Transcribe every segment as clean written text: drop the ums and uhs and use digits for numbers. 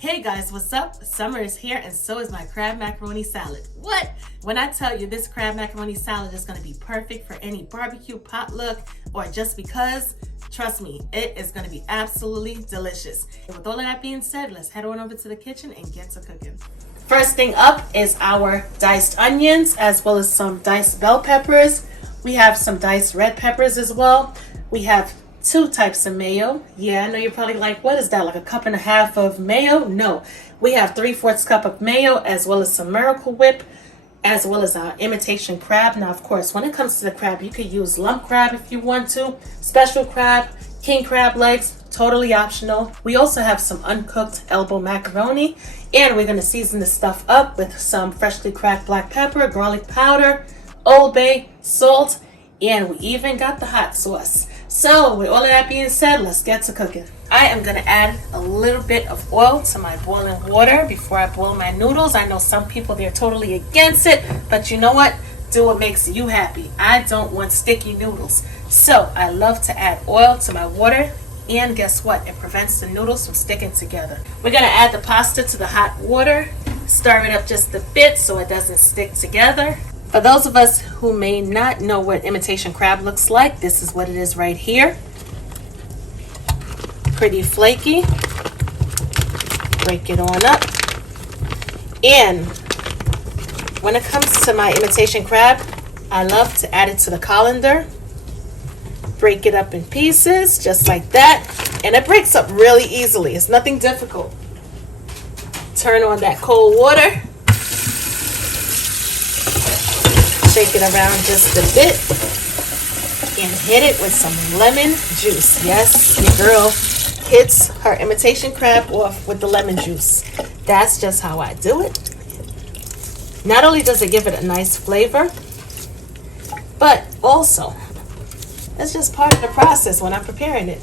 Hey guys, what's up? Summer is here and so is my crab macaroni salad. What? When I tell you this crab macaroni salad is going to be perfect for any barbecue, potluck, or just because, trust me, it is going to be absolutely delicious. And with all of that being said, let's head on over to the kitchen and get to cooking. First thing up is our diced onions as well as some diced bell peppers. We have some diced red peppers as well. We have 2 types of mayo. Yeah, I know you're probably like, what is that, like a cup and a half of mayo? No, we have 3/4 cup of mayo as well as some Miracle Whip as well as our imitation crab. Now, of course, when it comes to the crab, you could use lump crab if you want to, special crab, king crab legs, totally optional. We also have some uncooked elbow macaroni, and we're going to season this stuff up with some freshly cracked black pepper, garlic powder, Old Bay, salt, and we even got the hot sauce. So with all of that being said, let's get to cooking. I am going to add a little bit of oil to my boiling water before I boil my noodles. I know some people, they're totally against it, but you know what? Do what makes you happy. I don't want sticky noodles. So I love to add oil to my water, and guess what? It prevents the noodles from sticking together. We're going to add the pasta to the hot water, stir it up just a bit so it doesn't stick together. For those of us who may not know what imitation crab looks like, this is what it is right here. Pretty flaky. Break it on up. And when it comes to my imitation crab, I love to add it to the colander. Break it up in pieces, just like that. And it breaks up really easily. It's nothing difficult. Turn on that cold water. Shake it around just a bit and hit it with some lemon juice. Yes, your girl hits her imitation crab off with the lemon juice. That's just how I do it. Not only does it give it a nice flavor, but also it's just part of the process when I'm preparing it.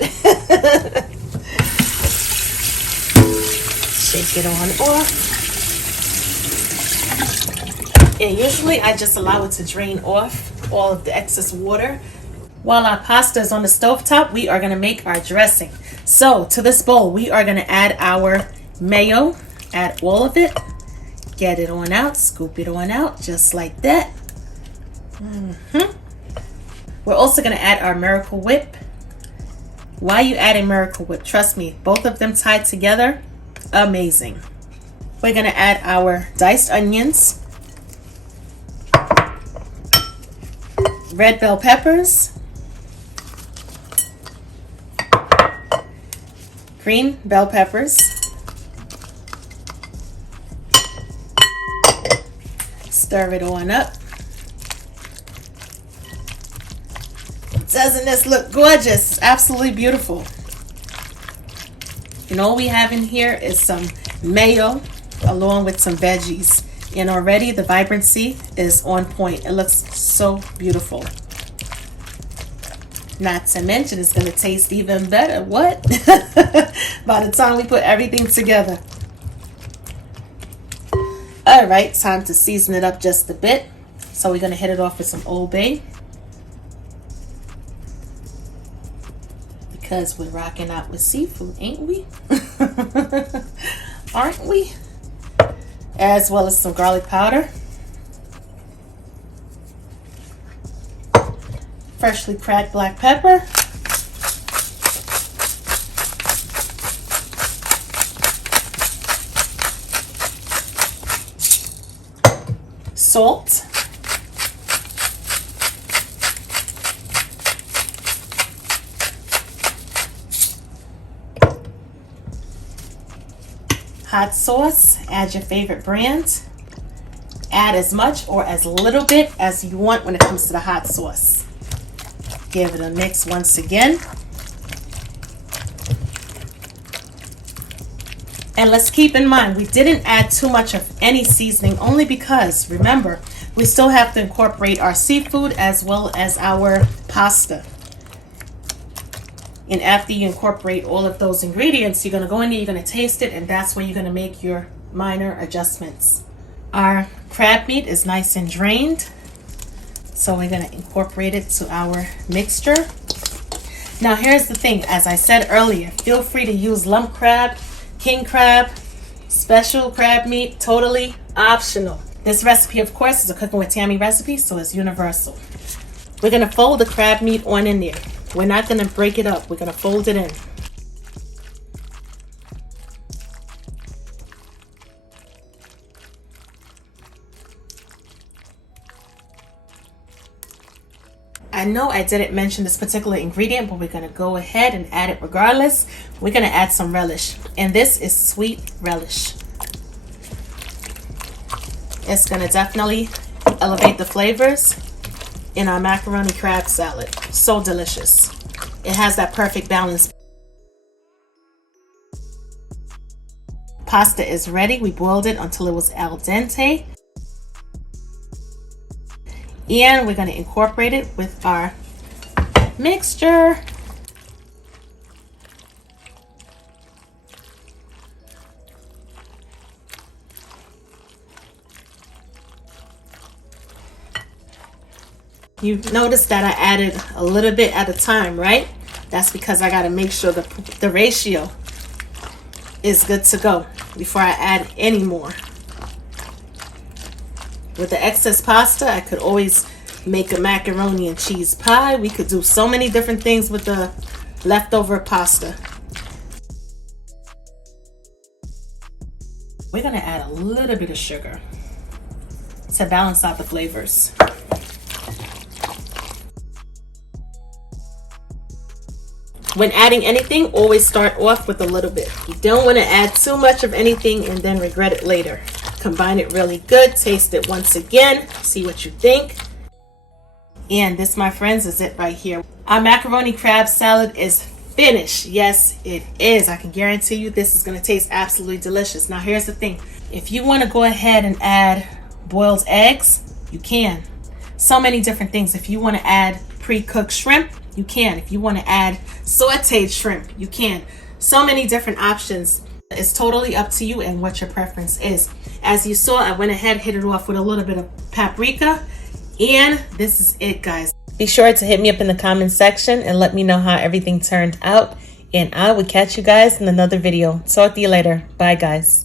Shake it on off. And usually I just allow it to drain off all of the excess water. While our pasta is on the stovetop, we are going to make our dressing. So to this bowl, we are going to add our mayo. Add all of it. Get it on out. Scoop it on out just like that. We're also going to add our Miracle Whip. Why you adding Miracle Whip? Trust me, both of them tied together, amazing. We're going to add our diced onions. Red bell peppers, green bell peppers, stir it on up. Doesn't this look gorgeous? It's absolutely beautiful. And all we have in here is some mayo along with some veggies. And already the vibrancy is on point. It looks so beautiful. Not to mention it's going to taste even better. What? By the time we put everything together. All right, time to season it up just a bit. So we're going to hit it off with some Old Bay. Because we're rocking out with seafood, ain't we? Aren't we? As well as some garlic powder, freshly cracked black pepper, salt, hot sauce. Add your favorite brand. Add as much or as little bit as you want when it comes to the hot sauce. Give it a mix once again. And let's keep in mind, we didn't add too much of any seasoning only because, remember, we still have to incorporate our seafood as well as our pasta. And after you incorporate all of those ingredients, you're going to go in there, you're going to taste it, and that's when you're going to make your minor adjustments. Our crab meat is nice and drained, so we're going to incorporate it to our mixture. Now here's the thing, as I said earlier, feel free to use lump crab, king crab, Special crab meat, totally optional. This recipe, of course, is a Cooking with Tammy recipe, so it's universal. We're gonna fold the crab meat on in there. We're not gonna break it up. We're gonna fold it in. I know I didn't mention this particular ingredient, but we're gonna go ahead and add it regardless. We're gonna add some relish, and this is sweet relish. It's gonna definitely elevate the flavors in our macaroni crab salad. So delicious. It has that perfect balance. Pasta is ready. We boiled it until it was al dente. And we're going to incorporate it with our mixture. You notice that I added a little bit at a time, right? That's because I got to make sure the ratio is good to go before I add any more. With the excess pasta, I could always make a macaroni and cheese pie. We could do so many different things with the leftover pasta. We're gonna add a little bit of sugar to balance out the flavors. When adding anything, always start off with a little bit. You don't want to add too much of anything and then regret it later. Combine it really good, taste it once again, see what you think. And this, my friends, is it right here. Our macaroni crab salad is finished. Yes, it is. I can guarantee you this is going to taste absolutely delicious. Now, here's the thing. If you want to go ahead and add boiled eggs, you can. So many different things. If you want to add pre-cooked shrimp, you can. If you want to add sauteed shrimp, you can. So many different options. It's totally up to you and what your preference is. As you saw, I went ahead, hit it off with a little bit of paprika, and this is it, guys. Be sure to hit me up in the comment section and let me know how everything turned out, and I will catch you guys in another video. Talk to you later. Bye, guys.